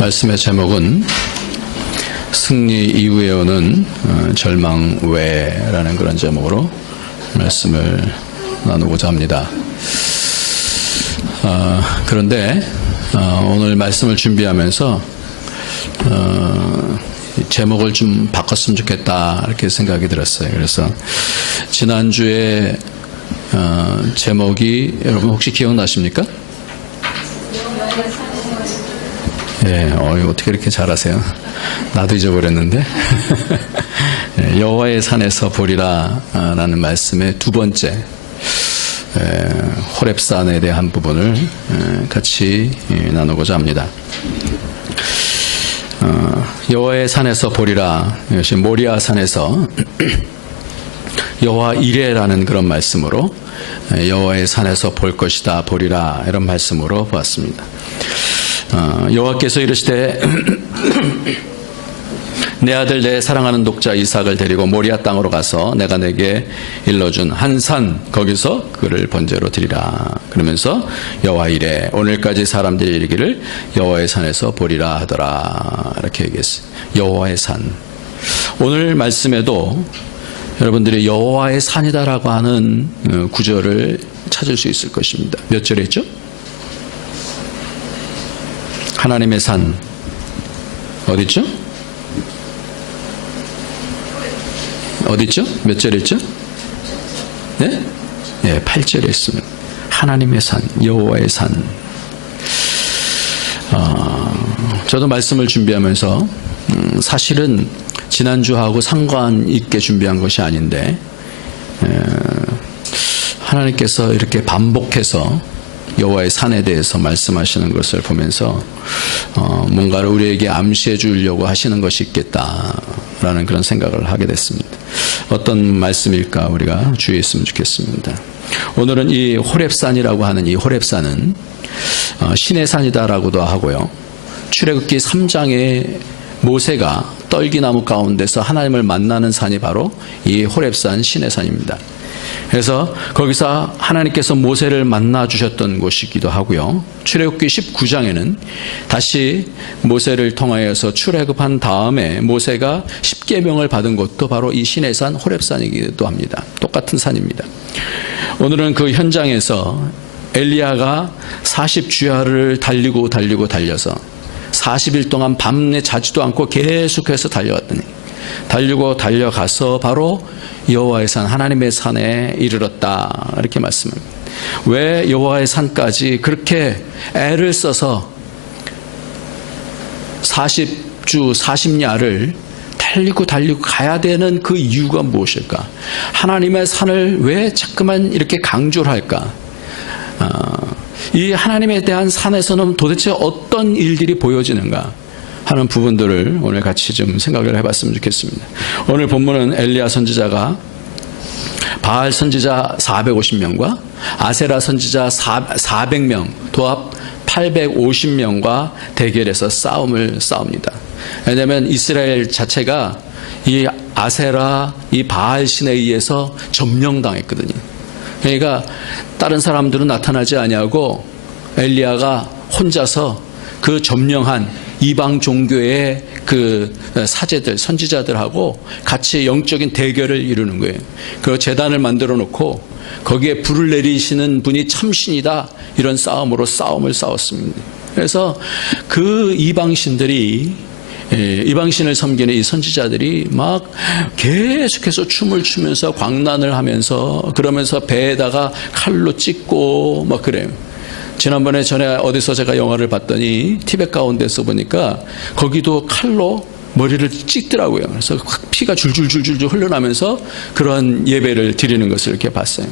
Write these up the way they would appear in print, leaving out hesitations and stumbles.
말씀의 제목은 승리 이후에 오는 절망 외라는 그런 제목으로 말씀을 나누고자 합니다. 그런데 오늘 말씀을 준비하면서 제목을 좀 바꿨으면 좋겠다 이렇게 생각이 들었어요. 그래서 지난주에 제목이 여러분 혹시 기억나십니까? 예, 어떻게 이렇게 잘하세요? 나도 잊어버렸는데. 여호와의 산에서 보리라 라는 말씀의 두 번째 호렙산에 대한 부분을 같이 나누고자 합니다. 여호와의 산에서 보리라, 이것이 모리아 산에서 여호와 이레라는 그런 말씀으로 여호와의 산에서 볼 것이다 보리라 이런 말씀으로 보았습니다. 여호와께서 이르시되 내 아들 내 사랑하는 독자 이삭을 데리고 모리아 땅으로 가서 내가 내게 일러준 한 산 거기서 그를 번제로 드리라. 그러면서 여호와 이레 오늘까지 사람들이 이르기를 여호와의 산에서 보리라 하더라 이렇게 얘기했어요. 여호와의 산. 오늘 말씀에도 여러분들이 여호와의 산이다라고 하는 구절을 찾을 수 있을 것입니다. 몇 절에 있죠? 하나님의 산 어디 있죠? 어디 있죠? 몇 절에 있죠? 네? 네, 8절에 있습니다. 하나님의 산, 여호와의 산. 저도 말씀을 준비하면서 사실은 지난주하고 상관 있게 준비한 것이 아닌데 하나님께서 이렇게 반복해서 여호와의 산에 대해서 말씀하시는 것을 보면서 뭔가를 우리에게 암시해 주려고 하시는 것이 있겠다라는 그런 생각을 하게 됐습니다. 어떤 말씀일까 우리가 주의해 있으면 좋겠습니다. 오늘은 이 호렙산이라고 하는 이 호렙산은 신의 산이다라고도 하고요. 출애굽기 3장에 모세가 떨기나무 가운데서 하나님을 만나는 산이 바로 이 호렙산 신의 산입니다. 그래서 거기서 하나님께서 모세를 만나 주셨던 곳이기도 하고요. 출애굽기 19장에는 다시 모세를 통하여서 출애굽한 다음에 모세가 십계명을 받은 곳도 바로 이 신의 산 호렙산이기도 합니다. 똑같은 산입니다. 오늘은 그 현장에서 엘리야가 40주야를 달려서 40일 동안 밤내 자지도 않고 계속해서 달려가서 바로 여호와의 산, 하나님의 산에 이르렀다 이렇게 말씀합니다. 왜 여호와의 산까지 그렇게 애를 써서 40주 40야를 달리고 가야 되는 그 이유가 무엇일까? 하나님의 산을 왜 자꾸만 이렇게 강조를 할까? 이 하나님에 대한 산에서는 도대체 어떤 일들이 보여지는가 하는 부분들을 오늘 같이 좀 생각을 해봤으면 좋겠습니다. 오늘 본문은 엘리야 선지자가 바알 선지자 450명과 아세라 선지자 400명 도합 850명과 대결해서 싸움을 싸웁니다. 왜냐하면 이스라엘 자체가 이 아세라 이 바알 신에 의해서 점령당했거든요. 그러니까 다른 사람들은 나타나지 아니하고 엘리야가 혼자서 그 점령한 이방 종교의 그 사제들, 선지자들하고 같이 영적인 대결을 이루는 거예요. 그 제단을 만들어 놓고 거기에 불을 내리시는 분이 참신이다 이런 싸움으로 싸움을 싸웠습니다. 그래서 그 이방신들이 이방신을 섬기는 이 선지자들이 막 계속해서 춤을 추면서 광란을 하면서 그러면서 배에다가 칼로 찍고 막 그래요. 지난번에 전에 어디서 제가 영화를 봤더니 티벳 가운데서 보니까 거기도 칼로 머리를 찍더라고요. 그래서 피가 줄줄줄줄 흘러나면서 그런 예배를 드리는 것을 이렇게 봤어요.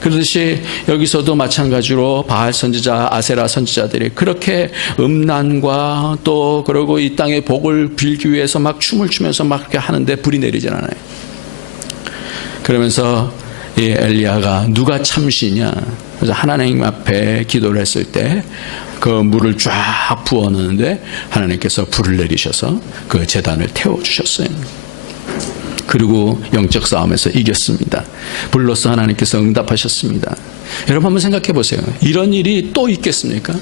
그렇듯이 여기서도 마찬가지로 바알 선지자, 아세라 선지자들이 그렇게 음란과 또 그리고 이 땅의 복을 빌기 위해서 막 춤을 추면서 막 이렇게 하는데 불이 내리질 않아요. 그러면서 이 엘리야가 누가 참신이냐? 그래서 하나님 앞에 기도를 했을 때 그 물을 쫙 부어넣는데 하나님께서 불을 내리셔서 그 제단을 태워주셨어요. 그리고 영적 싸움에서 이겼습니다. 불로써 하나님께서 응답하셨습니다. 여러분 한번 생각해 보세요. 이런 일이 또 있겠습니까?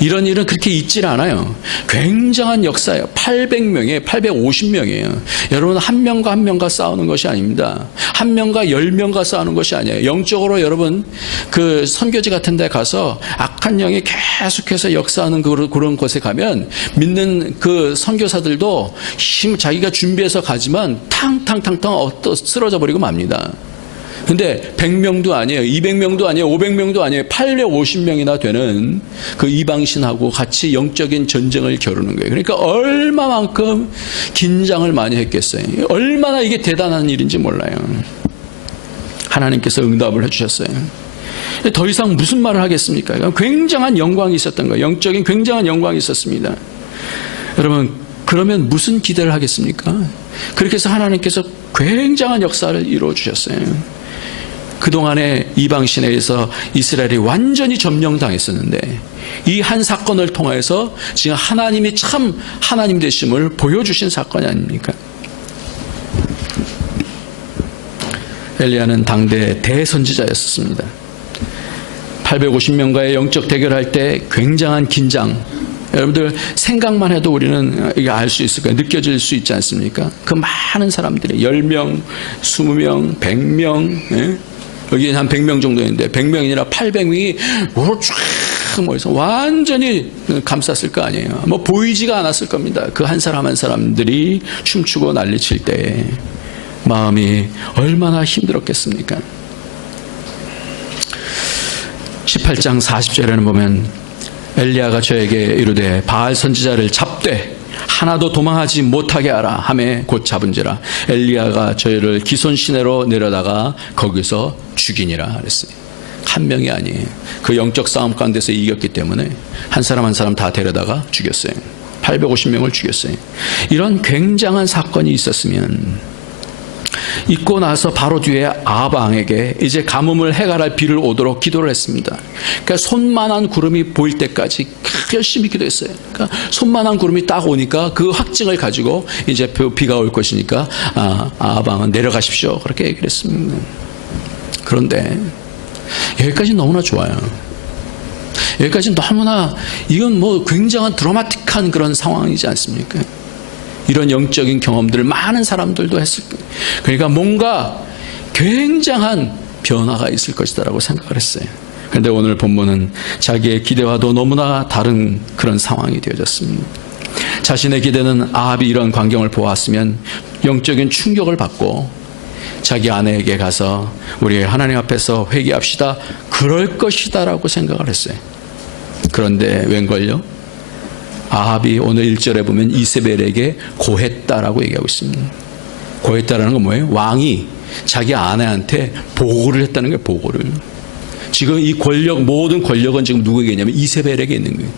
이런 일은 그렇게 있질 않아요. 굉장한 역사예요. 800명에 850명이에요. 여러분 한 명과 한 명과 싸우는 것이 아닙니다. 한 명과 10명과 싸우는 것이 아니에요. 영적으로 여러분 그 선교지 같은 데 가서 악한 영이 계속해서 역사하는 그런 곳에 가면 믿는 그 선교사들도 자기가 준비해서 가지만 탕탕탕탕 쓰러져 버리고 맙니다. 근데 100명도 아니에요. 200명도 아니에요. 500명도 아니에요. 850명이나 되는 그 이방신하고 같이 영적인 전쟁을 겨루는 거예요. 그러니까 얼마만큼 긴장을 많이 했겠어요. 얼마나 이게 대단한 일인지 몰라요. 하나님께서 응답을 해주셨어요. 더 이상 무슨 말을 하겠습니까? 굉장한 영광이 있었던 거예요. 영적인 굉장한 영광이 있었습니다. 여러분, 그러면 무슨 기대를 하겠습니까? 그렇게 해서 하나님께서 굉장한 역사를 이루어 주셨어요. 그동안에 이방신에 의해서 이스라엘이 완전히 점령당했었는데 이 한 사건을 통해서 지금 하나님이 참 하나님 되심을 보여주신 사건이 아닙니까? 엘리야는 당대 대선지자였습니다. 850명과의 영적 대결할 때 굉장한 긴장, 여러분들 생각만 해도 우리는 이게 알 수 있을 거예요. 느껴질 수 있지 않습니까? 그 많은 사람들이 10명, 20명, 100명, 여기는 한 100명 정도 있는데 100명이나 800명이 쫙 모여서 완전히 감쌌을 거 아니에요. 뭐 보이지가 않았을 겁니다. 그 한 사람 한 사람들이 춤추고 난리칠 때 마음이 얼마나 힘들었겠습니까? 18장 40절에는 보면 엘리야가 저에게 이르되 바알 선지자를 잡되 하나도 도망하지 못하게 하라 하매 곧 잡은지라 엘리야가 저희를 기손 시내로 내려다가 거기서 죽이니라 그랬어요. 한 명이 아니에요. 그 영적 싸움 가운데서 이겼기 때문에 한 사람 한 사람 다 데려다가 죽였어요. 850명을 죽였어요. 이런 굉장한 사건이 있고 나서 바로 뒤에 아합 왕에게 이제 가뭄을 해갈할 비를 오도록 기도를 했습니다. 그러니까 손만한 구름이 보일 때까지 열심히 기도했어요. 그러니까 손만한 구름이 딱 오니까 그 확증을 가지고 이제 비가 올 것이니까 아합 왕은 내려가십시오. 그렇게 얘기를 했습니다. 그런데 여기까지 너무나 좋아요. 여기까지 너무나 이건 뭐 굉장한 드라마틱한 그런 상황이지 않습니까? 이런 영적인 경험들을 많은 사람들도 했을 거예요. 그러니까 뭔가 굉장한 변화가 있을 것이다라고 생각을 했어요. 그런데 오늘 본문은 자기의 기대와도 너무나 다른 그런 상황이 되어졌습니다. 자신의 기대는 아합이 이런 광경을 보았으면 영적인 충격을 받고 자기 아내에게 가서 우리 하나님 앞에서 회개합시다. 그럴 것이다라고 생각을 했어요. 그런데 웬걸요? 아합이 오늘 1절에 보면 이세벨에게 고했다라고 얘기하고 있습니다. 고했다라는 건 뭐예요? 왕이 자기 아내한테 보고를 했다는 거예요. 보고를. 지금 이 권력, 모든 권력은 지금 누구에게 있냐면 이세벨에게 있는 거예요.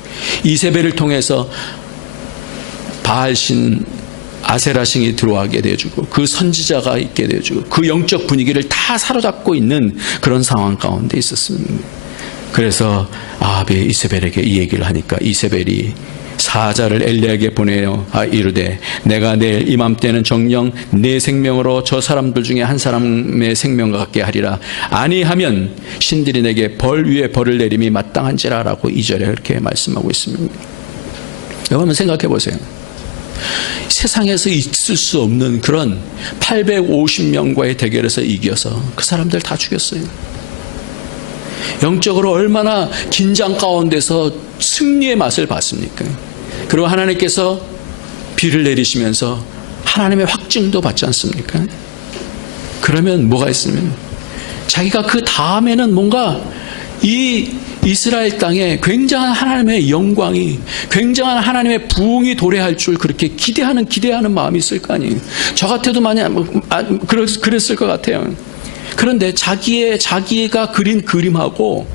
이세벨을 통해서 바알신 아세라신이 들어가게 되어주고 그 선지자가 있게 되어주고 그 영적 분위기를 다 사로잡고 있는 그런 상황 가운데 있었습니다. 그래서 아합이 이세벨에게 이 얘기를 하니까 이세벨이 사자를 엘리야에게 보내어 이르되 내가 내일 이맘때는 정녕 내 생명으로 저 사람들 중에 한 사람의 생명과 같게 하리라. 아니하면 신들이 내게 벌 위에 벌을 내림이 마땅한지라 라고 2절에 그렇게 말씀하고 있습니다. 여러분 생각해 보세요. 세상에서 있을 수 없는 그런 850명과의 대결에서 이겨서 그 사람들 다 죽였어요. 영적으로 얼마나 긴장 가운데서 승리의 맛을 봤습니까? 그리고 하나님께서 비를 내리시면서 하나님의 확증도 받지 않습니까? 그러면 뭐가 있으면 자기가 그 다음에는 뭔가 이 이스라엘 땅에 굉장한 하나님의 영광이, 굉장한 하나님의 부흥이 도래할 줄 그렇게 기대하는 마음이 있을 거 아니에요. 저 같아도 만약 그랬을 것 같아요. 그런데 자기가 그린 그림하고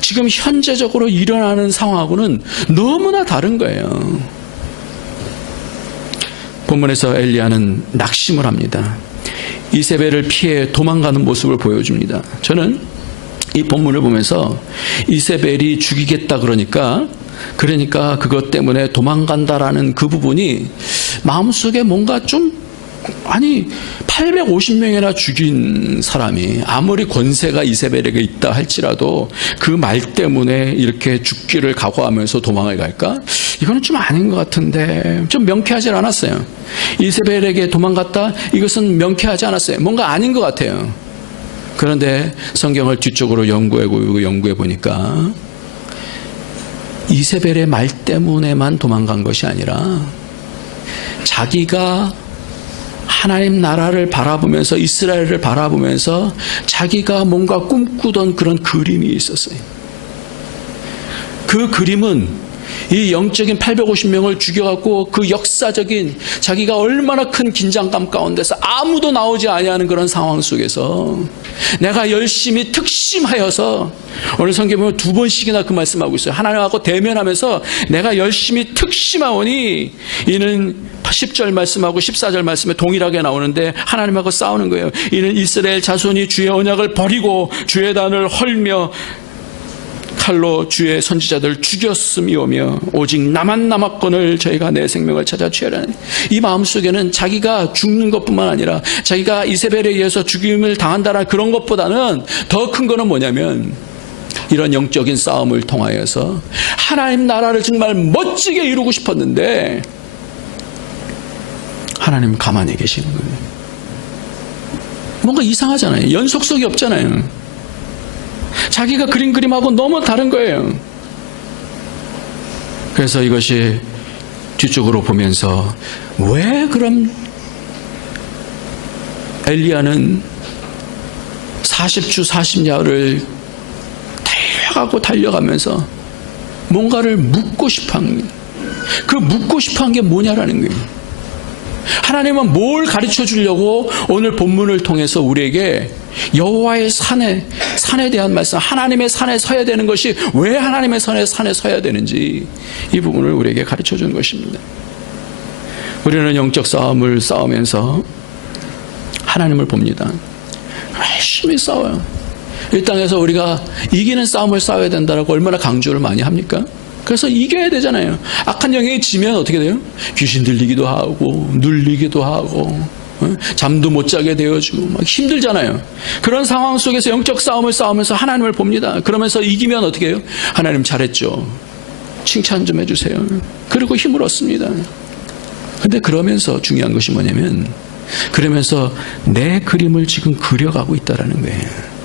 지금 현재적으로 일어나는 상황하고는 너무나 다른 거예요. 본문에서 엘리야는 낙심을 합니다. 이세벨을 피해 도망가는 모습을 보여줍니다. 저는 이 본문을 보면서 이세벨이 죽이겠다 그러니까 그것 때문에 도망간다라는 그 부분이 마음속에 뭔가 좀 아니 850명이나 죽인 사람이 아무리 권세가 이세벨에게 있다 할지라도 그 말 때문에 이렇게 죽기를 각오하면서 도망을 갈까? 이거는 좀 아닌 것 같은데 좀 명쾌하지 않았어요. 이세벨에게 도망갔다? 이것은 명쾌하지 않았어요. 뭔가 아닌 것 같아요. 그런데 성경을 뒤쪽으로 연구해 보니까 이세벨의 말 때문에만 도망간 것이 아니라 자기가 하나님 나라를 바라보면서 이스라엘을 바라보면서 자기가 뭔가 꿈꾸던 그런 그림이 있었어요. 그 그림은 이 영적인 850명을 죽여갖고 그 역사적인 자기가 얼마나 큰 긴장감 가운데서 아무도 나오지 아니하는 그런 상황 속에서 내가 열심히 특심하여서 오늘 성경에 보면 2번씩이나 그 말씀하고 있어요. 하나님하고 대면하면서 내가 열심히 특심하오니 이는 10절 말씀하고 14절 말씀에 동일하게 나오는데 하나님하고 싸우는 거예요. 이는 이스라엘 자손이 주의 언약을 버리고 주의 단을 헐며 칼로 주의 선지자들 죽였음이오며 오직 나만 남았거늘 저희가 내 생명을 찾아 취하려니. 이 마음속에는 자기가 죽는 것뿐만 아니라 자기가 이세벨에 의해서 죽임을 당한다는 그런 것보다는 더 큰 거는 뭐냐면 이런 영적인 싸움을 통하여서 하나님 나라를 정말 멋지게 이루고 싶었는데 하나님 가만히 계시는 거예요. 뭔가 이상하잖아요. 연속성이 없잖아요. 자기가 그린 그림하고 너무 다른 거예요. 그래서 이것이 뒤쪽으로 보면서 왜 그럼 엘리야는 40주 40야를 달려가면서 뭔가를 묻고 싶어한 거예요. 그 묻고 싶어한 게 뭐냐라는 거예요. 하나님은 뭘 가르쳐 주려고 오늘 본문을 통해서 우리에게 여호와의 산에 대한 말씀, 하나님의 산에 서야 되는 것이 왜 하나님의 산에 서야 되는지 이 부분을 우리에게 가르쳐 주는 것입니다. 우리는 영적 싸움을 싸우면서 하나님을 봅니다. 열심히 싸워요. 이 땅에서 우리가 이기는 싸움을 싸워야 된다고 얼마나 강조를 많이 합니까? 그래서 이겨야 되잖아요. 악한 영향이 지면 어떻게 돼요? 귀신 들리기도 하고 눌리기도 하고 잠도 못 자게 되어지고 막 힘들잖아요. 그런 상황 속에서 영적 싸움을 싸우면서 하나님을 봅니다. 그러면서 이기면 어떻게 해요? 하나님 잘했죠. 칭찬 좀 해주세요. 그리고 힘을 얻습니다. 근데 그러면서 중요한 것이 뭐냐면 그러면서 내 그림을 지금 그려가고 있다는 거예요.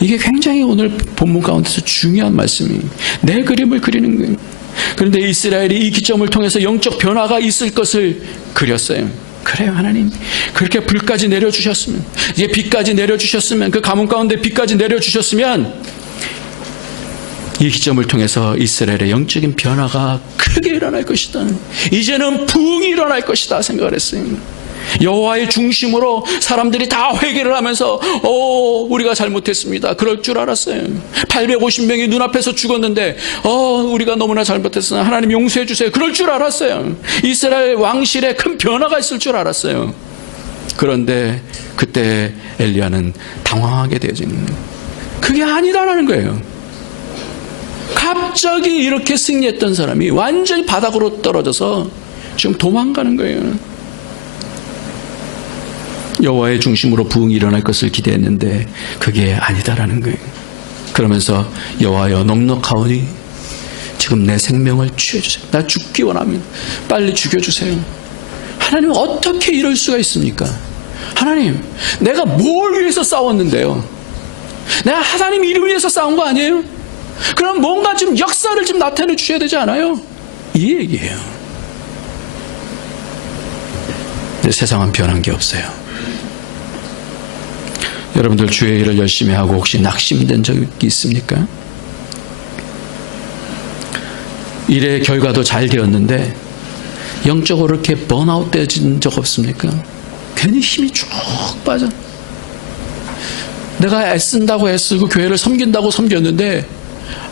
이게 굉장히 오늘 본문 가운데서 중요한 말씀이에요. 내 그림을 그리는 거예요. 그런데 이스라엘이 이 기점을 통해서 영적 변화가 있을 것을 그렸어요. 그래요, 하나님. 그렇게 불까지 내려주셨으면, 이제 비까지 내려주셨으면, 그 가뭄 가운데 비까지 내려주셨으면 이 기점을 통해서 이스라엘의 영적인 변화가 크게 일어날 것이다. 이제는 부흥이 일어날 것이다 생각을 했어요. 여호와의 중심으로 사람들이 다 회개를 하면서 우리가 잘못했습니다. 그럴 줄 알았어요. 850명이 눈앞에서 죽었는데 우리가 너무나 잘못했으나 하나님 용서해 주세요. 그럴 줄 알았어요. 이스라엘 왕실에 큰 변화가 있을 줄 알았어요. 그런데 그때 엘리야는 당황하게 되어지는 거예요. 그게 아니다라는 거예요. 갑자기 이렇게 승리했던 사람이 완전히 바닥으로 떨어져서 지금 도망가는 거예요. 여호와의 중심으로 부흥이 일어날 것을 기대했는데 그게 아니다라는 거예요. 그러면서 여호와여 넉넉하오니 지금 내 생명을 취해주세요. 나 죽기 원합니다. 빨리 죽여주세요. 하나님 어떻게 이럴 수가 있습니까? 하나님 내가 뭘 위해서 싸웠는데요? 내가 하나님 이름 위해서 싸운 거 아니에요? 그럼 뭔가 좀 역사를 좀 나타내 주셔야 되지 않아요? 이 얘기예요. 근데 세상은 변한 게 없어요. 여러분들 주의 일을 열심히 하고 혹시 낙심된 적이 있습니까? 일의 결과도 잘 되었는데 영적으로 이렇게 번아웃 되어진 적 없습니까? 괜히 힘이 쭉 빠져. 내가 애쓴다고 애쓰고 교회를 섬긴다고 섬겼는데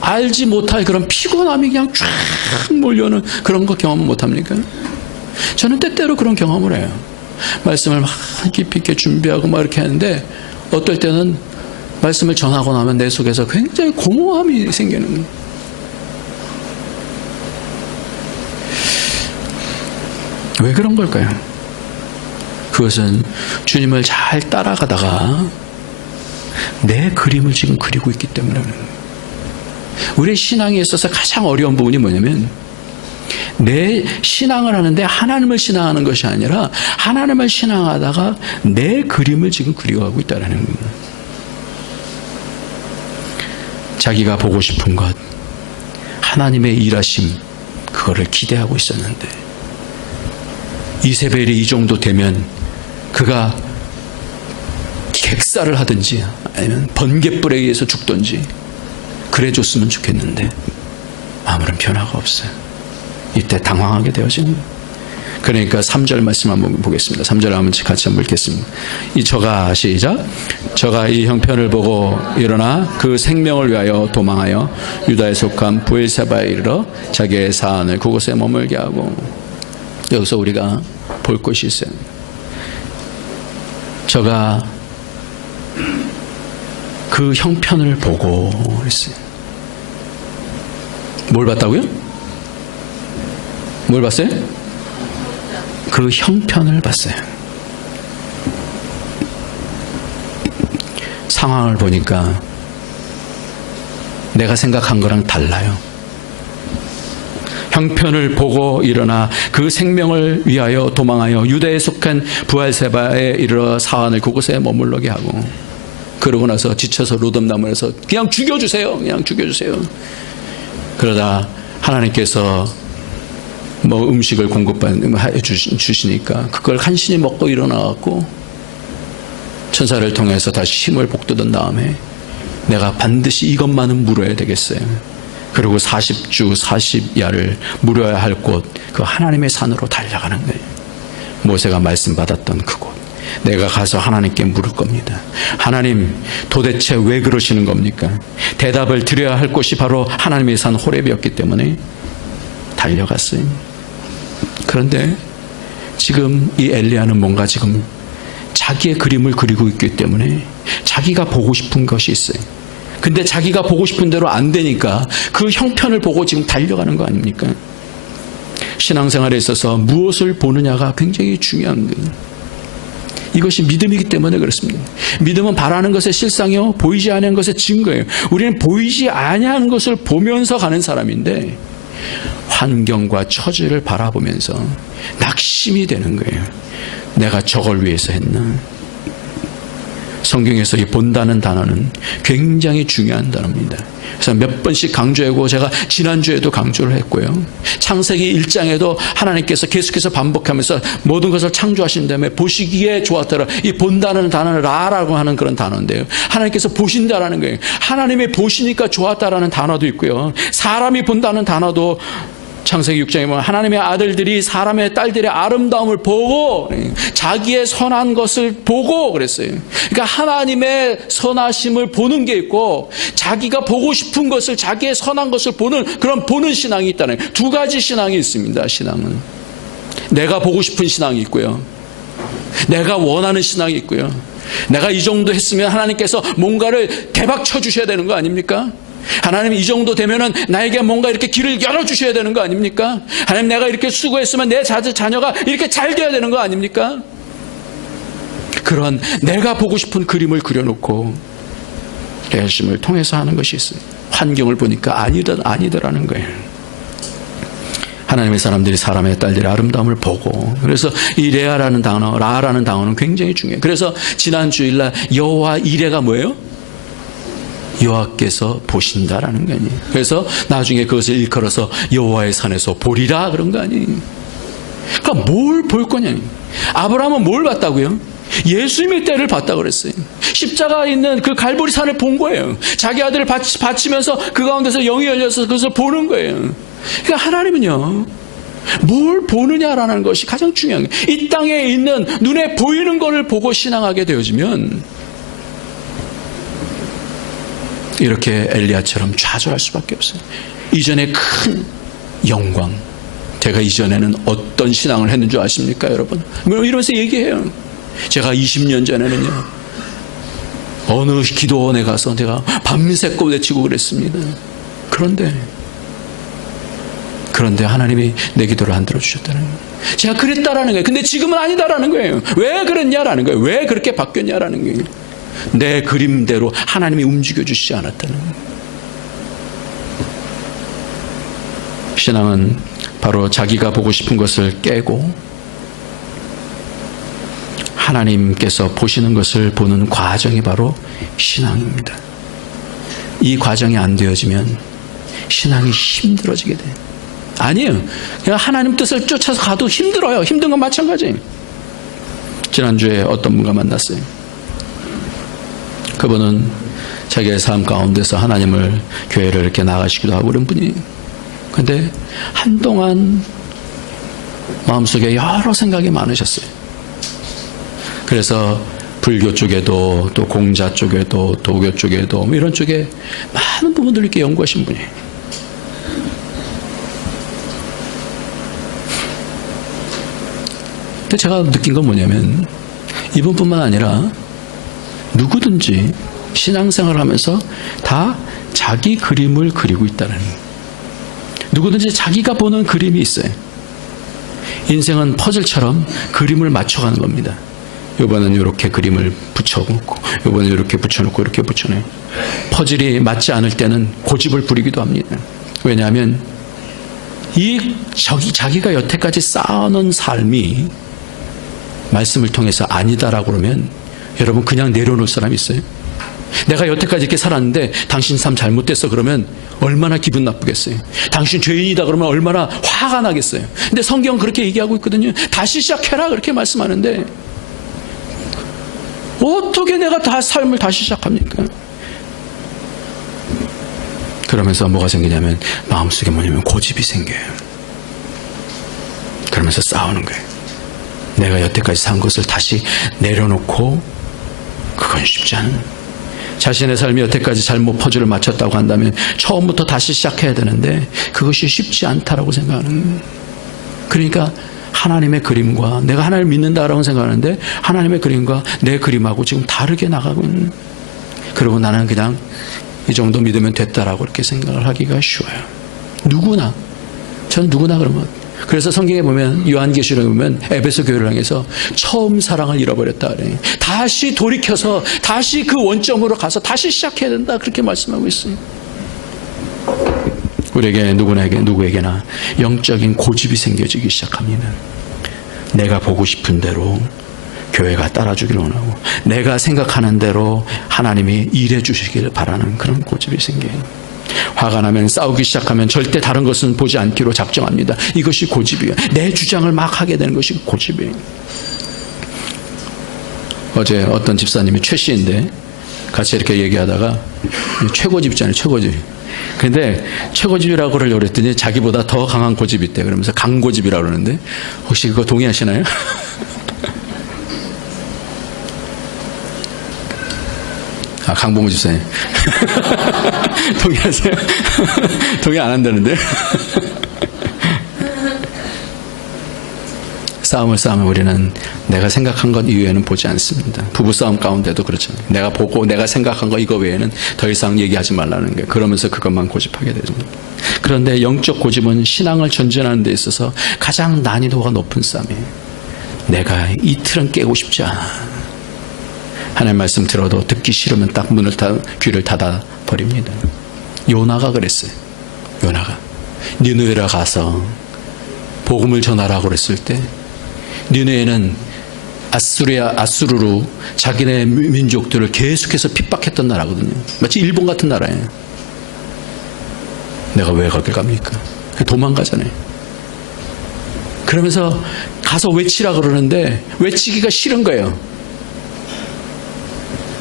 알지 못할 그런 피곤함이 그냥 쫙 몰려오는 그런 거 경험 못합니까? 저는 때때로 그런 경험을 해요. 말씀을 막 깊이 있게 준비하고 막 이렇게 하는데 어떨 때는 말씀을 전하고 나면 내 속에서 굉장히 공허함이 생기는 거예요. 왜 그런 걸까요? 그것은 주님을 잘 따라가다가 내 그림을 지금 그리고 있기 때문에 우리의 신앙에 있어서 가장 어려운 부분이 뭐냐면 내 신앙을 하는데 하나님을 신앙하는 것이 아니라 하나님을 신앙하다가 내 그림을 지금 그려가고 있다는 겁니다. 자기가 보고 싶은 것, 하나님의 일하심, 그거를 기대하고 있었는데 이세벨이 이 정도 되면 그가 객사를 하든지 아니면 번갯불에 의해서 죽든지 그래 줬으면 좋겠는데 아무런 변화가 없어요. 이때 당황하게 되어집니다. 그러니까 3절 말씀 한번 보겠습니다. 3절 한번 같이 한번 읽겠습니다. 저가 시작. 저가 이 형편을 보고 일어나 그 생명을 위하여 도망하여 유다에 속한 브엘세바에 이르러 자기의 사안을 그곳에 머물게 하고. 여기서 우리가 볼 것이 있어요. 저가 그 형편을 보고 그랬어요. 뭘 봤다고요? 뭘 봤어요? 그 형편을 봤어요. 상황을 보니까 내가 생각한 거랑 달라요. 형편을 보고 일어나 그 생명을 위하여 도망하여 유다에 속한 브엘세바에 이르러 사안을 그곳에 머물러게 하고, 그러고 나서 지쳐서 로뎀나무에서 그냥 죽여주세요. 그냥 죽여주세요. 그러다 하나님께서 뭐 음식을 공급해 주시니까 그걸 간신히 먹고 일어나갖고 천사를 통해서 다시 힘을 복돋은 다음에 내가 반드시 이것만은 물어야 되겠어요. 그리고 40주 40야를 물어야 할 곳, 그 하나님의 산으로 달려가는 거예요. 모세가 말씀받았던 그곳. 내가 가서 하나님께 물을 겁니다. 하나님, 도대체 왜 그러시는 겁니까? 대답을 드려야 할 곳이 바로 하나님의 산 호렙이었기 때문에 달려갔어요. 그런데 지금 이 엘리야는 뭔가 지금 자기의 그림을 그리고 있기 때문에 자기가 보고 싶은 것이 있어요. 근데 자기가 보고 싶은 대로 안 되니까 그 형편을 보고 지금 달려가는 거 아닙니까? 신앙생활에 있어서 무엇을 보느냐가 굉장히 중요한 거예요. 이것이 믿음이기 때문에 그렇습니다. 믿음은 바라는 것의 실상이요 보이지 아니하는 것의 증거예요. 우리는 보이지 아니하는 것을 보면서 가는 사람인데 환경과 처지를 바라보면서 낙심이 되는 거예요. 내가 저걸 위해서 했나? 성경에서 이 본다는 단어는 굉장히 중요한 단어입니다. 그래서 몇 번씩 강조하고 제가 지난주에도 강조를 했고요. 창세기 1장에도 하나님께서 계속해서 반복하면서 모든 것을 창조하신 다음에 보시기에 좋았더라. 이 본다는 단어는 라라고 하는 그런 단어인데요. 하나님께서 보신다라는 거예요. 하나님이 보시니까 좋았다라는 단어도 있고요. 사람이 본다는 단어도 창세기 6장에 보면 하나님의 아들들이 사람의 딸들의 아름다움을 보고 자기의 선한 것을 보고 그랬어요. 그러니까 하나님의 선하심을 보는 게 있고 자기가 보고 싶은 것을, 자기의 선한 것을 보는 그런 보는 신앙이 있다는 거예요. 두 가지 신앙이 있습니다. 신앙은 내가 보고 싶은 신앙이 있고요, 내가 원하는 신앙이 있고요. 내가 이 정도 했으면 하나님께서 뭔가를 대박 쳐주셔야 되는 거 아닙니까? 하나님 이 정도 되면은 나에게 뭔가 이렇게 길을 열어주셔야 되는 거 아닙니까? 하나님 내가 이렇게 수고했으면 내 자녀가 이렇게 잘 돼야 되는 거 아닙니까? 그런 내가 보고 싶은 그림을 그려놓고 열심을 통해서 하는 것이 있어요. 환경을 보니까 아니더라는 거예요. 하나님의 사람들이 사람의 딸들의 아름다움을 보고, 그래서 이 레아라는 단어, 라라는 단어는 굉장히 중요해요. 그래서 지난 주일날 여호와 이레가 뭐예요? 여호와께서 보신다라는 거 아니에요. 그래서 나중에 그것을 일컬어서 여호와의 산에서 보리라 그런 거 아니에요. 그러니까 뭘 볼 거냐. 아브라함은 뭘 봤다고요? 예수님의 때를 봤다고 그랬어요. 십자가 있는 그 갈보리 산을 본 거예요. 자기 아들을 바치면서 그 가운데서 영이 열려서 그것을 보는 거예요. 그러니까 하나님은요, 뭘 보느냐라는 것이 가장 중요한 거예요. 이 땅에 있는 눈에 보이는 것을 보고 신앙하게 되어지면 이렇게 엘리야처럼 좌절할 수밖에 없어요. 이전에 큰 영광, 제가 이전에는 어떤 신앙을 했는 줄 아십니까 여러분? 이러면서 얘기해요. 제가 20년 전에는요, 어느 기도원에 가서 제가 밤새고 외치고 그랬습니다. 그런데 하나님이 내 기도를 안 들어주셨다는 거예요. 제가 그랬다라는 거예요. 근데 지금은 아니다라는 거예요. 왜 그랬냐라는 거예요. 왜 그렇게 바뀌었냐라는 거예요. 내 그림대로 하나님이 움직여 주시지 않았다는 거예요. 신앙은 바로 자기가 보고 싶은 것을 깨고 하나님께서 보시는 것을 보는 과정이 바로 신앙입니다. 이 과정이 안 되어지면 신앙이 힘들어지게 돼요. 아니에요. 그냥 하나님 뜻을 쫓아서 가도 힘들어요. 힘든 건 마찬가지예요. 지난주에 어떤 분과 만났어요. 그분은 자기의 삶 가운데서 하나님을 교회를 이렇게 나가시기도 하고 그런 분이에요. 근데 한동안 마음속에 여러 생각이 많으셨어요. 그래서 불교 쪽에도 또 공자 쪽에도 도교 쪽에도 뭐 이런 쪽에 많은 부분들을 이렇게 연구하신 분이에요. 근데 제가 느낀 건 뭐냐면 이분뿐만 아니라 누구든지 신앙생활을 하면서 다 자기 그림을 그리고 있다는 거예요. 누구든지 자기가 보는 그림이 있어요. 인생은 퍼즐처럼 그림을 맞춰가는 겁니다. 이번엔 이렇게 그림을 붙여놓고 이번엔 이렇게 붙여놓고 이렇게 붙여놔요. 퍼즐이 맞지 않을 때는 고집을 부리기도 합니다. 왜냐하면 자기가 여태까지 쌓아놓은 삶이 말씀을 통해서 아니다라고 그러면 여러분 그냥 내려놓을 사람이 있어요? 내가 여태까지 이렇게 살았는데 당신 삶 잘못됐어 그러면 얼마나 기분 나쁘겠어요? 당신 죄인이다 그러면 얼마나 화가 나겠어요? 근데 성경은 그렇게 얘기하고 있거든요. 다시 시작해라 그렇게 말씀하는데 어떻게 내가 다 삶을 다시 시작합니까? 그러면서 뭐가 생기냐면 마음속에 뭐냐면 고집이 생겨요. 그러면서 싸우는 거예요. 내가 여태까지 산 것을 다시 내려놓고 그건 쉽지 않은 자신의 삶이 여태까지 잘못 퍼즐을 맞췄다고 한다면 처음부터 다시 시작해야 되는데 그것이 쉽지 않다라고 생각하는. 그러니까 하나님의 그림과 내가 하나님을 믿는다라고 생각하는데 하나님의 그림과 내 그림하고 지금 다르게 나가고 있는. 그리고 나는 그냥 이 정도 믿으면 됐다라고 이렇게 생각을 하기가 쉬워요. 누구나. 저는 누구나 그런 것 같아요. 그래서 성경에 보면 요한계시록에 보면 에베소 교회를 향해서 처음 사랑을 잃어버렸다 그래요. 다시 돌이켜서 다시 그 원점으로 가서 다시 시작해야 된다 그렇게 말씀하고 있어요. 우리에게 누구에게나 영적인 고집이 생겨지기 시작합니다. 내가 보고 싶은 대로 교회가 따라주기를 원하고 내가 생각하는 대로 하나님이 일해 주시기를 바라는 그런 고집이 생겨요. 화가 나면 싸우기 시작하면 절대 다른 것은 보지 않기로 작정합니다. 이것이 고집이에요. 내 주장을 막 하게 되는 것이 고집이에요. 어제 어떤 집사님이 최 씨인데 같이 이렇게 얘기하다가 최고집 있잖아요. 최고집. 근데 최고집이라고 그러려고 그랬더니 자기보다 더 강한 고집이 있대. 그러면서 강고집이라고 그러는데 혹시 그거 동의하시나요? 아, 강봉우 집사님. 동의하세요? 동의 안 한다는데? 싸움을 싸우면 우리는 내가 생각한 것 이외에는 보지 않습니다. 부부싸움 가운데도 그렇잖아요. 내가 보고 내가 생각한 거 이거 외에는 더 이상 얘기하지 말라는 거예요. 그러면서 그것만 고집하게 되죠. 그런데 영적 고집은 신앙을 전진하는 데 있어서 가장 난이도가 높은 싸움이에요. 내가 이 틀은 깨고 싶지 않아. 하나님 말씀 들어도 듣기 싫으면 딱 귀를 닫아 버립니다. 요나가 그랬어요. 요나가 니느웨라 가서 복음을 전하라고 그랬을 때 니느웨는 아수르로 자기네 민족들을 계속해서 핍박했던 나라거든요. 마치 일본 같은 나라예요. 내가 왜 거길 갑니까? 도망가잖아요. 그러면서 가서 외치라 그러는데 외치기가 싫은 거예요.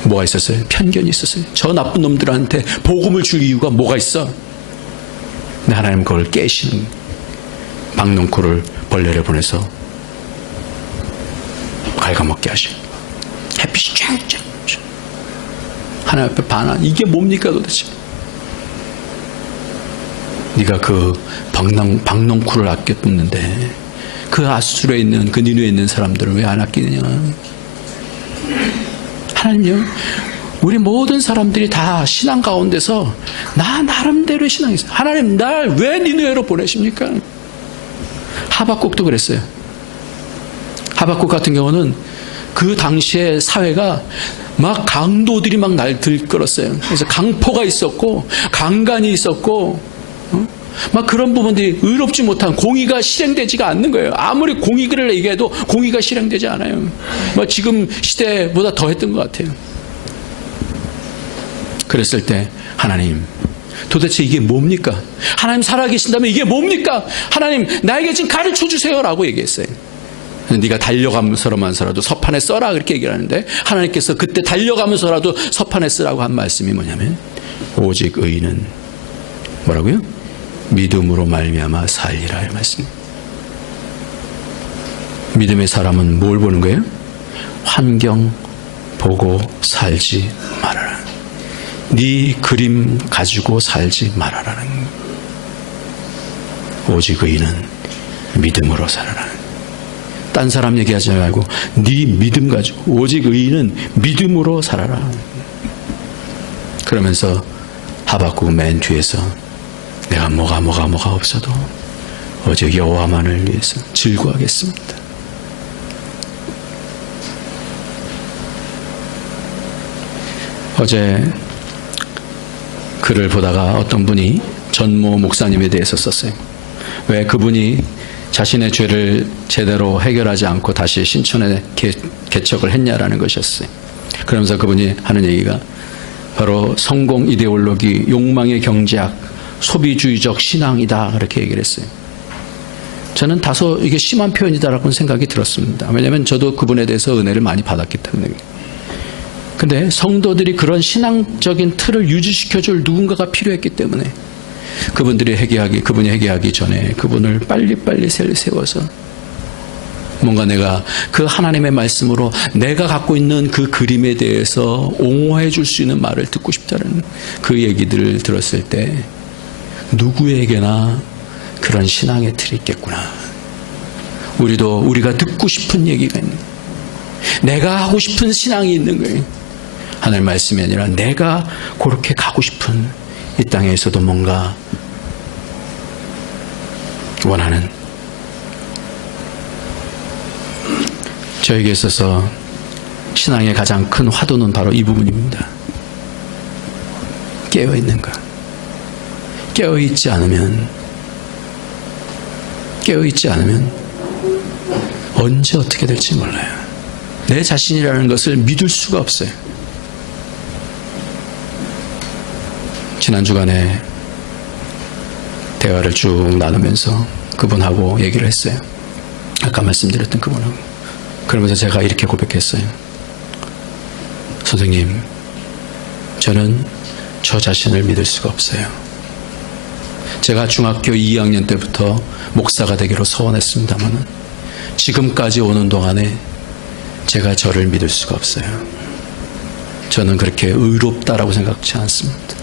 뭐가 있었어요? 편견이 있었어요. 저 나쁜 놈들한테 복음을 줄 이유가 뭐가 있어? 근데 하나님 그걸 깨시는 박농쿨을 벌레를 보내서 갉아먹게 하셔. 햇빛이 쫙쫙 하나님 앞에 반한. 이게 뭡니까 도대체? 네가 그 박농쿨을 아꼈는데 그 아수르에 있는 그 니누에 있는 사람들을 왜 안 아끼느냐? 하나님요, 우리 모든 사람들이 다 신앙 가운데서 나 나름대로 신앙이 있어요. 하나님 날 왜 니느웨로 보내십니까? 하박국도 그랬어요. 하박국 같은 경우는 그 당시에 사회가 막 강도들이 막 날 들끓었어요. 그래서 강포가 있었고 강간이 있었고 막 그런 부분들이 의롭지 못한 공의가 실행되지가 않는 거예요. 아무리 공의를 얘기해도 공의가 실행되지 않아요. 뭐 지금 시대보다 더 했던 것 같아요. 그랬을 때 하나님 도대체 이게 뭡니까? 하나님 살아계신다면 이게 뭡니까? 하나님 나에게 지금 가르쳐 주세요 라고 얘기했어요. 네가 달려가면서라도 서판에 써라 그렇게 얘기를 하는데 하나님께서 그때 달려가면서라도 서판에 쓰라고 한 말씀이 뭐냐면 오직 의인은 뭐라고요? 믿음으로 말미암아 살리라 이 말씀. 믿음의 사람은 뭘 보는 거예요? 환경 보고 살지 말아라. 네 그림 가지고 살지 말아라는 거예요. 오직 의인은 믿음으로 살아라. 딴 사람 얘기하지 말고 네 믿음 가지고 오직 의인은 믿음으로 살아라. 그러면서 하박국 맨 뒤에서 내가 뭐가 없어도 오직 여호와만을 위해서 즐거워하겠습니다. 어제 글을 보다가 어떤 분이 전모 목사님에 대해서 썼어요. 왜 그분이 자신의 죄를 제대로 해결하지 않고 다시 신천에 개척을 했냐라는 것이었어요. 그러면서 그분이 하는 얘기가 바로 성공 이데올로기, 욕망의 경제학, 소비주의적 신앙이다 그렇게 얘기를 했어요. 저는 다소 이게 심한 표현이다라고 생각이 들었습니다. 왜냐하면 저도 그분에 대해서 은혜를 많이 받았기 때문에. 근데 성도들이 그런 신앙적인 틀을 유지시켜줄 누군가가 필요했기 때문에 그분이 회개하기 전에 그분을 빨리빨리 세워서 뭔가 내가 그 하나님의 말씀으로 내가 갖고 있는 그 그림에 대해서 옹호해 줄 수 있는 말을 듣고 싶다는 그 얘기들을 들었을 때 누구에게나 그런 신앙의 틀이 있겠구나. 우리가 듣고 싶은 얘기가 있는 거예요. 내가 하고 싶은 신앙이 있는 거예요. 하나님 말씀이 아니라 내가 그렇게 가고 싶은 이 땅에서도 뭔가 원하는 저에게 있어서 신앙의 가장 큰 화두는 바로 이 부분입니다. 깨어있는 것. 깨어있지 않으면 언제 어떻게 될지 몰라요. 내 자신이라는 것을 믿을 수가 없어요. 지난 주간에 대화를 쭉 나누면서 그분하고 얘기를 했어요. 아까 말씀드렸던 그분하고. 그러면서 제가 이렇게 고백했어요. 선생님, 저는 저 자신을 믿을 수가 없어요. 제가 중학교 2학년 때부터 목사가 되기로 소원했습니다만 지금까지 오는 동안에 제가 저를 믿을 수가 없어요. 저는 그렇게 의롭다라고 생각하지 않습니다.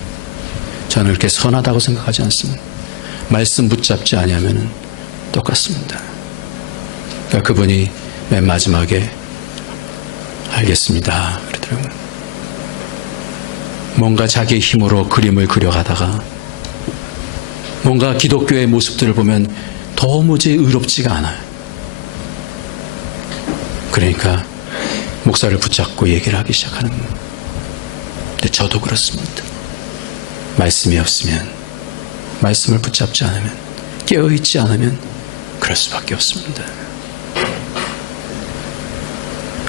저는 그렇게 선하다고 생각하지 않습니다. 말씀 붙잡지 아니하면 똑같습니다. 그러니까 그분이 맨 마지막에 알겠습니다 그러더라고요. 뭔가 자기의 힘으로 그림을 그려가다가 뭔가 기독교의 모습들을 보면 도무지 의롭지가 않아요. 그러니까 목사를 붙잡고 얘기를 하기 시작하는 거예요. 근데 저도 그렇습니다. 말씀이 없으면, 말씀을 붙잡지 않으면, 깨어있지 않으면 그럴 수밖에 없습니다.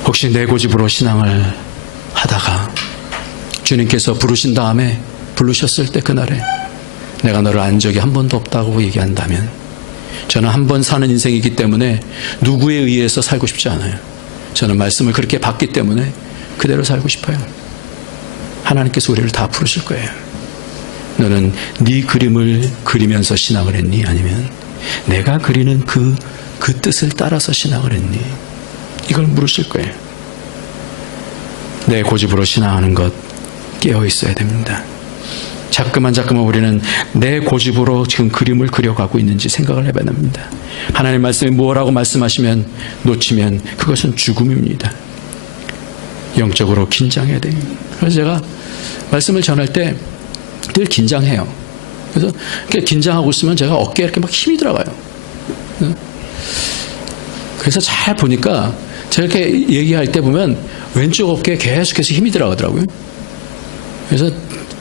혹시 내 고집으로 신앙을 하다가 주님께서 부르신 다음에 부르셨을 때 그날에 내가 너를 안 적이 한 번도 없다고 얘기한다면 저는 한 번 사는 인생이기 때문에 누구에 의해서 살고 싶지 않아요. 저는 말씀을 그렇게 받기 때문에 그대로 살고 싶어요. 하나님께서 우리를 다 부르실 거예요. 너는 네 그림을 그리면서 신앙을 했니? 아니면 내가 그리는 그 뜻을 따라서 신앙을 했니? 이걸 물으실 거예요. 내 고집으로 신앙하는 것 깨어 있어야 됩니다. 자꾸만 우리는 내 고집으로 지금 그림을 그려가고 있는지 생각을 해봐야 합니다. 하나님 말씀이 뭐라고 말씀하시면 놓치면 그것은 죽음입니다. 영적으로 긴장해야 돼요. 그래서 제가 말씀을 전할 때 늘 긴장해요. 그래서 이렇게 긴장하고 있으면 제가 어깨에 이렇게 막 힘이 들어가요. 그래서 잘 보니까 저렇게 얘기할 때 보면 왼쪽 어깨에 계속해서 힘이 들어가더라고요. 그래서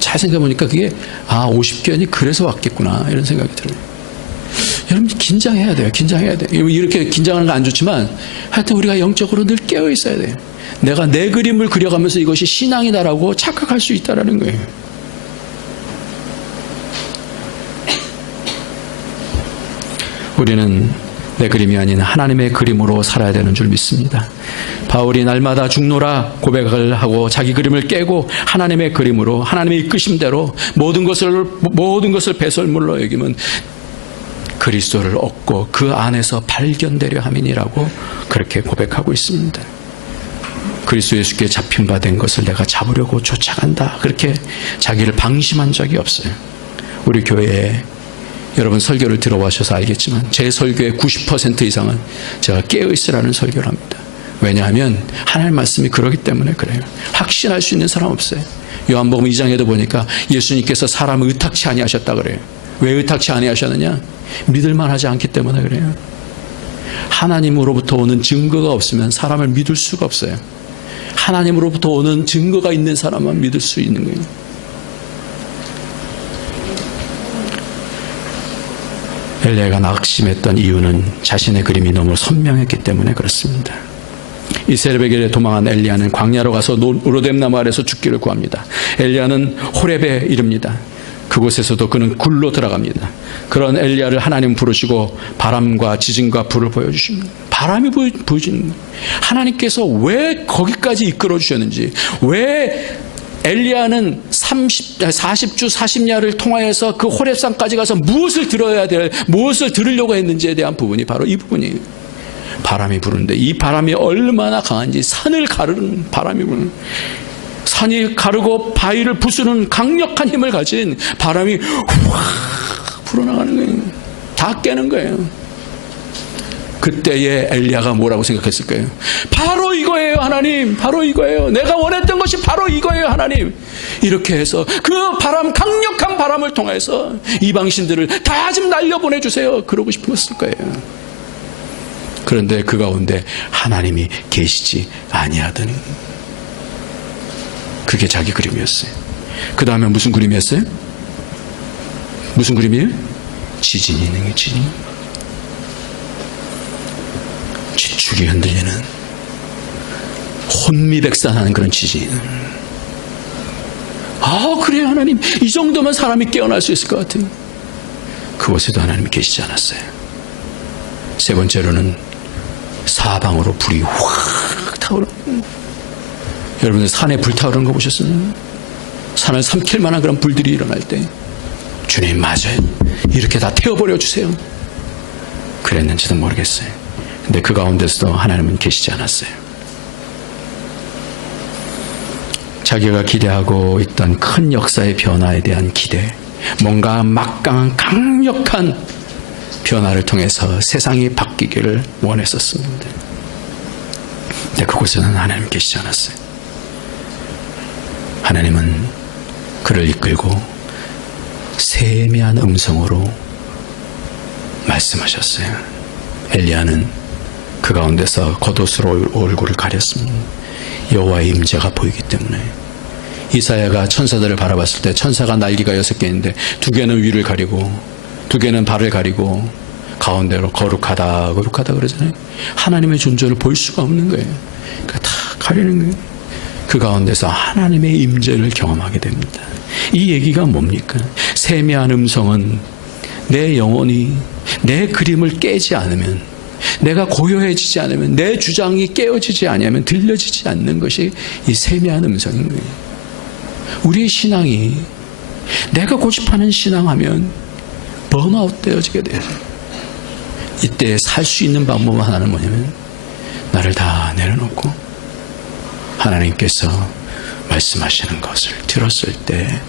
잘 생각해보니까 그게 50견이 그래서 왔겠구나 이런 생각이 들어요. 여러분 긴장해야 돼요. 긴장해야 돼요. 이렇게 긴장하는 건 안 좋지만 하여튼 우리가 영적으로 늘 깨어 있어야 돼요. 내가 내 그림을 그려가면서 이것이 신앙이다라고 착각할 수 있다라는 거예요. 우리는 내 그림이 아닌 하나님의 그림으로 살아야 되는 줄 믿습니다. 바울이 날마다 죽노라 고백을 하고 자기 그림을 깨고 하나님의 그림으로 하나님의 이끄심대로 모든 것을 배설물로 여기면 그리스도를 얻고 그 안에서 발견되려 함이니라고 그렇게 고백하고 있습니다. 그리스도 예수께 잡힌 바 된 것을 내가 잡으려고 쫓아간다. 그렇게 자기를 방심한 적이 없어요. 우리 교회에 여러분 설교를 들어보셔서 알겠지만 제 설교의 90% 이상은 제가 깨어있으라는 설교를 합니다. 왜냐하면 하나님 말씀이 그러기 때문에 그래요. 확신할 수 있는 사람 없어요. 요한복음 2장에도 보니까 예수님께서 사람을 의탁치 아니하셨다 그래요. 왜 의탁치 아니하셨느냐? 믿을만 하지 않기 때문에 그래요. 하나님으로부터 오는 증거가 없으면 사람을 믿을 수가 없어요. 하나님으로부터 오는 증거가 있는 사람만 믿을 수 있는 거예요. 엘리야가 낙심했던 이유는 자신의 그림이 너무 선명했기 때문에 그렇습니다. 이세벨에게 도망한 엘리야는 광야로 가서 오르뎀나무 아래서 죽기를 구합니다. 엘리야는 호렙에 이릅니다. 그곳에서도 그는 굴로 들어갑니다. 그런 엘리야를 하나님 부르시고 바람과 지진과 불을 보여주십니다. 바람이 보여주는 거예요. 하나님께서 왜 거기까지 이끌어 주셨는지, 왜 엘리야는 40주 40야를 통하여서 그 호렙산까지 가서 무엇을 들으려고 했는지에 대한 부분이 바로 이 부분이에요. 바람이 부르는데 이 바람이 얼마나 강한지, 산을 가르는 바람이 부르는, 산이 가르고 바위를 부수는 강력한 힘을 가진 바람이 확 불어나가는 거예요. 다 깨는 거예요. 그때의 엘리야가 뭐라고 생각했을까요? 바로 이거예요, 하나님. 바로 이거예요. 내가 원했던 것이 바로 이거예요, 하나님. 이렇게 해서 그 바람, 강력한 바람을 통해서 이방신들을 다 좀 날려보내주세요. 그러고 싶었을 거예요. 그런데 그 가운데 하나님이 계시지 아니하더니, 그게 자기 그림이었어요. 그 다음에 무슨 그림이었어요? 무슨 그림이에요? 지진이 있는 게 지진. 지축이 흔들리는, 혼미백산하는 그런 지진. 그래요, 하나님. 이 정도면 사람이 깨어날 수 있을 것 같아요. 그곳에도 하나님이 계시지 않았어요. 세 번째로는 사방으로 불이 확 타오르는. 여러분들 산에 불 타오르는 거 보셨어요? 산을 삼킬 만한 그런 불들이 일어날 때 주님 맞아요. 이렇게 다 태워버려 주세요. 그랬는지도 모르겠어요. 근데 그 가운데서도 하나님은 계시지 않았어요. 자기가 기대하고 있던 큰 역사의 변화에 대한 기대, 뭔가 막강한 강력한 변화를 통해서 세상이 바뀌기를 원했었습니다. 근데 그곳에는 하나님 계시지 않았어요. 하나님은 그를 이끌고 세미한 음성으로 말씀하셨어요. 엘리야는 그 가운데서 겉옷으로 얼굴을 가렸습니다. 여호와의 임재가 보이기 때문에. 이사야가 천사들을 바라봤을 때 천사가 날개가 6개인데 2개는 위를 가리고 2개는 발을 가리고 가운데로 거룩하다 그러잖아요. 하나님의 존재를 볼 수가 없는 거예요. 그러니까 다 가리는 거예요. 그 가운데서 하나님의 임재를 경험하게 됩니다. 이 얘기가 뭡니까? 세미한 음성은 내 영혼이 내 그림을 깨지 않으면, 내가 고요해지지 않으면, 내 주장이 깨어지지 않으면 들려지지 않는 것이 이 세미한 음성인 거예요. 우리의 신앙이 내가 고집하는 신앙하면 번아웃 되어지게 돼요. 이때 살 수 있는 방법 하나는 뭐냐면, 나를 다 내려놓고 하나님께서 말씀하시는 것을 들었을 때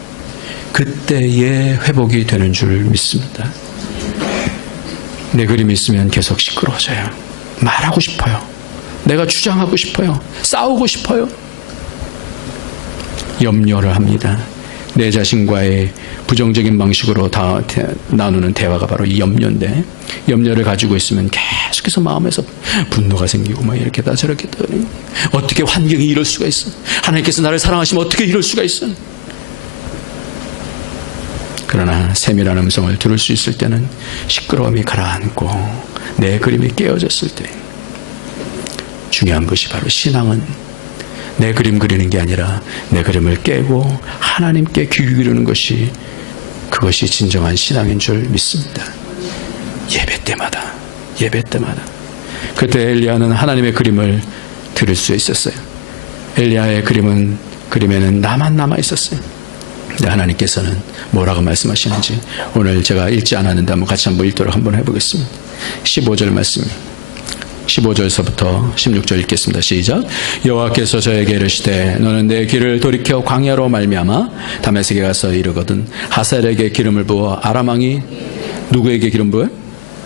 그때의 회복이 되는 줄 믿습니다. 내 그림이 있으면 계속 시끄러워져요. 말하고 싶어요. 내가 주장하고 싶어요. 싸우고 싶어요. 염려를 합니다. 내 자신과의 부정적인 방식으로 나누는 대화가 바로 이 염려인데, 염려를 가지고 있으면 계속해서 마음에서 분노가 생기고 막 이렇게다 저렇게다, 어떻게 환경이 이럴 수가 있어? 하나님께서 나를 사랑하시면 어떻게 이럴 수가 있어? 그러나 세밀한 음성을 들을 수 있을 때는 시끄러움이 가라앉고 내 그림이 깨어졌을 때, 중요한 것이 바로 신앙은 내 그림 그리는 게 아니라 내 그림을 깨고 하나님께 귀 기울이는 것이, 그것이 진정한 신앙인 줄 믿습니다. 예배 때마다. 그때 엘리야는 하나님의 그림을 들을 수 있었어요. 엘리야의 그림에는 나만 남아 있었어요. 근데 하나님께서는 뭐라고 말씀하시는지 오늘 제가 읽지 않았는데 한번 같이 한번 읽도록 한번 해보겠습니다. 15절 말씀, 15절서부터 16절 읽겠습니다. 시작. 여호와께서 저에게 이르시되 너는 내 길을 돌이켜 광야로 말미암아 다메섹에 가서 이르거든 하사엘에게 기름을 부어 아람 왕이, 누구에게 기름 부어요?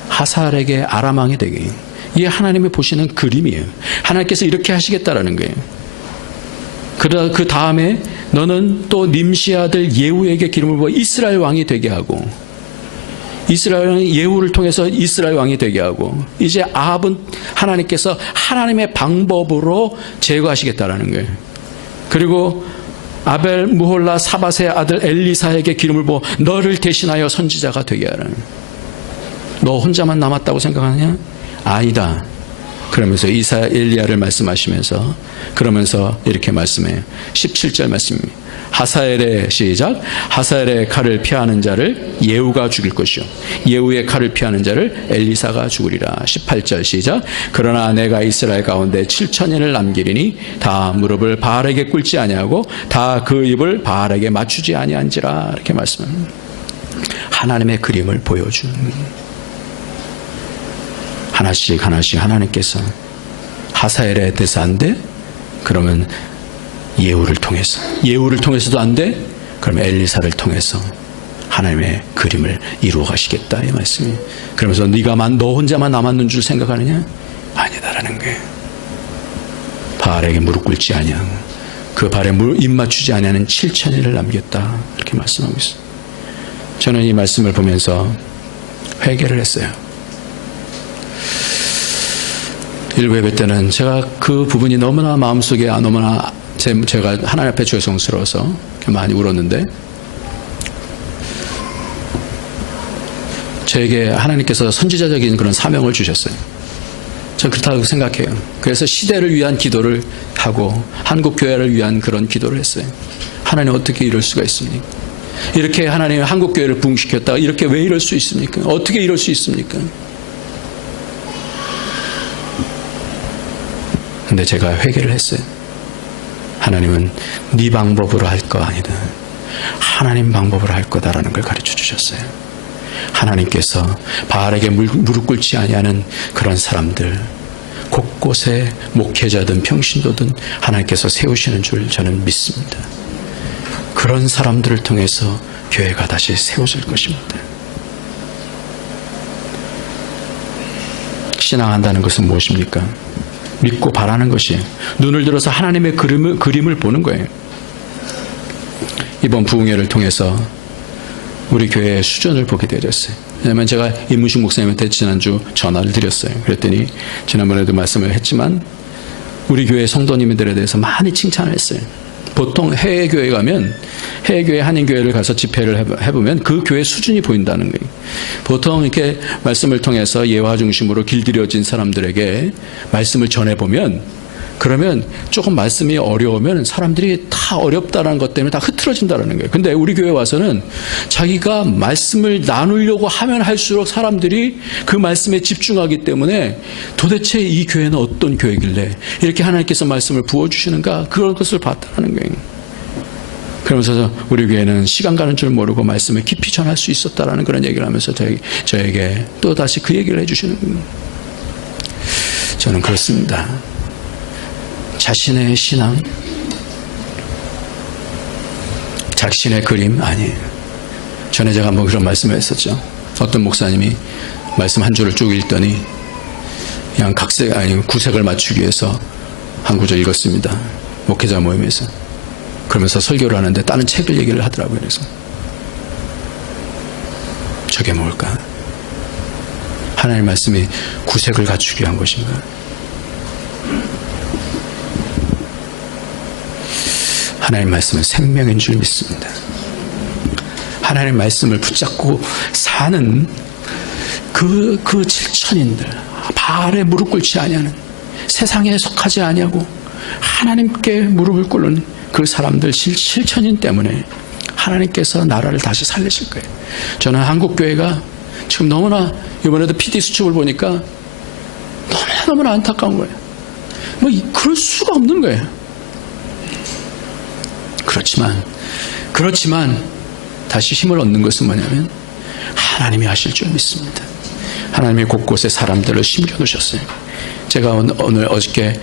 하사엘에게 아람 왕이 되게. 이게 하나님이 보시는 그림이에요. 하나님께서 이렇게 하시겠다라는 거예요. 그 다음에 너는 또 님시 아들 예후에게 기름을 부어 이스라엘 왕이 되게 하고, 이스라엘 왕이 예후를 통해서 이스라엘 왕이 되게 하고, 이제 아합은 하나님께서 하나님의 방법으로 제거하시겠다라는 거예요. 그리고 아벨 무홀라 사밧의 아들 엘리사에게 기름을 부어 너를 대신하여 선지자가 되게 하라는 거예요. 너 혼자만 남았다고 생각하느냐? 아니다. 그러면서 엘리야를 말씀하시면서, 그러면서 이렇게 말씀해요. 17절 말씀입니다. 하사엘의, 시작. 하사엘의 칼을 피하는 자를 예후가 죽일 것이요 예후의 칼을 피하는 자를 엘리사가 죽으리라. 18절 시작. 그러나 내가 이스라엘 가운데 7천인을 남기리니 다 무릎을 바알에게 꿇지 아니하고 다 그 입을 바알에게 맞추지 아니한지라. 이렇게 말씀합니다. 하나님의 그림을 보여주는, 하나씩 하나님께서 하사엘에 대해서 안 돼? 그러면 예후를 통해서도 안 돼? 그러면 엘리사를 통해서 하나님의 그림을 이루어 가시겠다, 이 말씀이. 그러면서 너 혼자만 남았는 줄 생각하느냐? 아니다라는 거예요. 바알에게 무릎 꿇지 아니하고 그 발에 입 맞추지 아니하는 7천인을 남겼다, 이렇게 말씀하고 있어요. 저는 이 말씀을 보면서 회개를 했어요. 일부 예배 때는 제가 그 부분이 너무나 마음속에 너무나 제가 하나님 앞에 죄송스러워서 많이 울었는데, 저에게 하나님께서 선지자적인 그런 사명을 주셨어요. 전 그렇다고 생각해요. 그래서 시대를 위한 기도를 하고 한국교회를 위한 그런 기도를 했어요. 하나님 어떻게 이럴 수가 있습니까? 이렇게 하나님이 한국교회를 부흥시켰다가 이렇게 왜 이럴 수 있습니까? 어떻게 이럴 수 있습니까? 근데 제가 회개를 했어요. 하나님은 네 방법으로 할 거 아니다. 하나님 방법으로 할 거다라는 걸 가르쳐 주셨어요. 하나님께서 바알에게 무릎 꿇지 아니하는 그런 사람들, 곳곳에 목회자든 평신도든 하나님께서 세우시는 줄 저는 믿습니다. 그런 사람들을 통해서 교회가 다시 세워질 것입니다. 신앙한다는 것은 무엇입니까? 믿고 바라는 것이에요. 눈을 들어서 하나님의 그림을 보는 거예요. 이번 부흥회를 통해서 우리 교회의 수준을 보게 되었어요. 왜냐하면 제가 임문식 목사님한테 지난주 전화를 드렸어요. 그랬더니 지난번에도 말씀을 했지만 우리 교회 성도님들에 대해서 많이 칭찬을 했어요. 보통 해외 교회 가면, 해외 교회 한인교회를 가서 집회를 해보면 그 교회 수준이 보인다는 거예요. 보통 이렇게 말씀을 통해서 예화 중심으로 길들여진 사람들에게 말씀을 전해보면, 그러면 조금 말씀이 어려우면 사람들이 다 어렵다는 것 때문에 다 흐트러진다는 거예요. 근데 우리 교회 와서는 자기가 말씀을 나누려고 하면 할수록 사람들이 그 말씀에 집중하기 때문에 도대체 이 교회는 어떤 교회길래 이렇게 하나님께서 말씀을 부어주시는가, 그런 것을 봤다는 거예요. 그러면서 우리 교회는 시간 가는 줄 모르고 말씀을 깊이 전할 수 있었다라는 그런 얘기를 하면서 저에게 또 다시 그 얘기를 해주시는 거예요. 저는 그렇습니다. 자신의 신앙, 자신의 그림 아니에요. 전에 제가 한번 그런 말씀을 했었죠. 어떤 목사님이 말씀 한 줄을 쭉 읽더니 그냥 구색을 맞추기 위해서 한 구절 읽었습니다. 목회자 모임에서. 그러면서 설교를 하는데 다른 책을 얘기를 하더라고요. 그래서 저게 뭘까? 하나님의 말씀이 구색을 갖추기 위한 것인가? 하나님의 말씀은 생명인 줄 믿습니다. 하나님의 말씀을 붙잡고 사는 그 7천인들, 바알에 무릎 꿇지 아니하는, 세상에 속하지 아니하고 하나님께 무릎을 꿇는 그 사람들 7천인 때문에 하나님께서 나라를 다시 살리실 거예요. 저는 한국교회가 지금 너무나, 이번에도 PD 수첩을 보니까 너무나 안타까운 거예요. 그럴 수가 없는 거예요. 그렇지만 다시 힘을 얻는 것은 뭐냐면 하나님이 하실 줄 믿습니다. 하나님이 곳곳에 사람들을 심겨놓으셨어요. 제가 어저께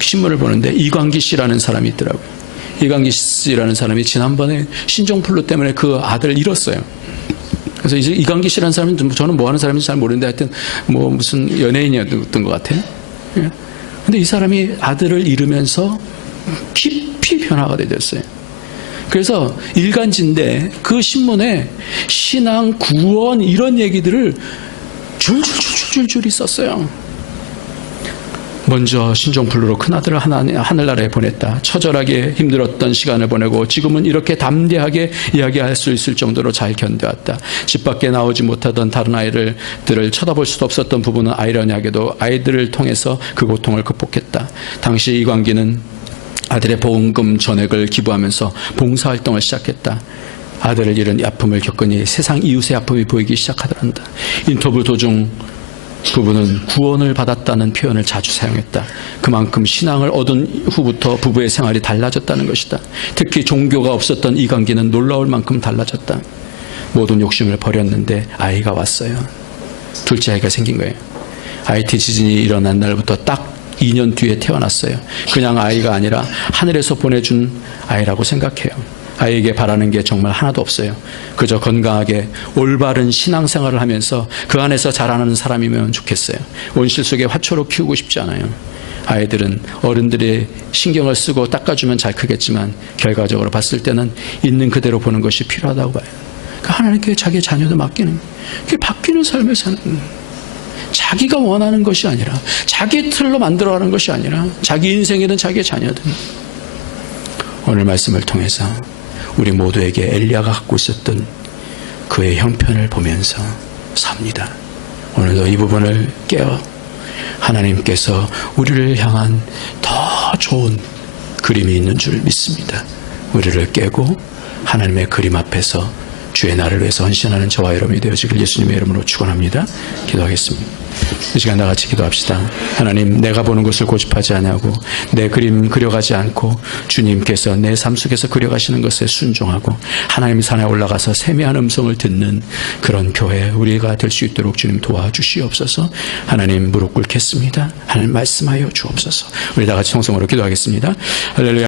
신문을 보는데 이광기 씨라는 사람이 있더라고요. 이광기 씨라는 사람이 지난번에 신종플루 때문에 그 아들을 잃었어요. 그래서 이제 이광기 씨라는 사람은 저는 뭐 하는 사람인지 잘 모르는데 하여튼 무슨 연예인이었던 것 같아요. 근데 이 사람이 아들을 잃으면서 깊이 변화가 되었어요. 그래서 일간지인데 그 신문에 신앙, 구원 이런 얘기들을 줄줄줄줄줄이 썼어요. 먼저 신종플루로 큰아들을 하늘나라에 보냈다. 처절하게 힘들었던 시간을 보내고 지금은 이렇게 담대하게 이야기할 수 있을 정도로 잘 견뎌왔다. 집 밖에 나오지 못하던 다른 아이들을 쳐다볼 수도 없었던 부부는 아이러니하게도 아이들을 통해서 그 고통을 극복했다. 당시 이광기는 아들의 보험금 전액을 기부하면서 봉사활동을 시작했다. 아들을 잃은 아픔을 겪으니 세상 이웃의 아픔이 보이기 시작하더란다. 인터뷰 도중 부부는 구원을 받았다는 표현을 자주 사용했다. 그만큼 신앙을 얻은 후부터 부부의 생활이 달라졌다는 것이다. 특히 종교가 없었던 이광기는 놀라울 만큼 달라졌다. 모든 욕심을 버렸는데 아이가 왔어요. 둘째 아이가 생긴 거예요. IT 지진이 일어난 날부터 딱 2년 뒤에 태어났어요. 그냥 아이가 아니라 하늘에서 보내준 아이라고 생각해요. 아이에게 바라는 게 정말 하나도 없어요. 그저 건강하게 올바른 신앙생활을 하면서 그 안에서 자라는 사람이면 좋겠어요. 온실 속에 화초로 키우고 싶지 않아요. 아이들은 어른들이 신경을 쓰고 닦아주면 잘 크겠지만 결과적으로 봤을 때는 있는 그대로 보는 것이 필요하다고 봐요. 그러니까 하나님께 자기의 자녀들 맡기는, 그게 바뀌는 삶을 사는 거예요. 자기가 원하는 것이 아니라, 자기 틀로 만들어가는 것이 아니라 자기 인생이든 자기의 자녀든. 오늘 말씀을 통해서 우리 모두에게 엘리야가 갖고 있었던 그의 형편을 보면서 삽니다. 오늘도 이 부분을 깨어 하나님께서 우리를 향한 더 좋은 그림이 있는 줄 믿습니다. 우리를 깨고 하나님의 그림 앞에서 주의 나를 위해서 헌신하는 저와 여러분이 되어지길 예수님의 이름으로 축원합니다. 기도하겠습니다. 이 시간 다 같이 기도합시다. 하나님, 내가 보는 것을 고집하지 아니하고 내 그림 그려가지 않고 주님께서 내 삶 속에서 그려가시는 것에 순종하고 하나님 산에 올라가서 세미한 음성을 듣는 그런 교회 우리가 될 수 있도록 주님 도와주시옵소서. 하나님 무릎 꿇겠습니다. 하나님 말씀하여 주옵소서. 우리 다 같이 통성으로 기도하겠습니다. 할렐루야.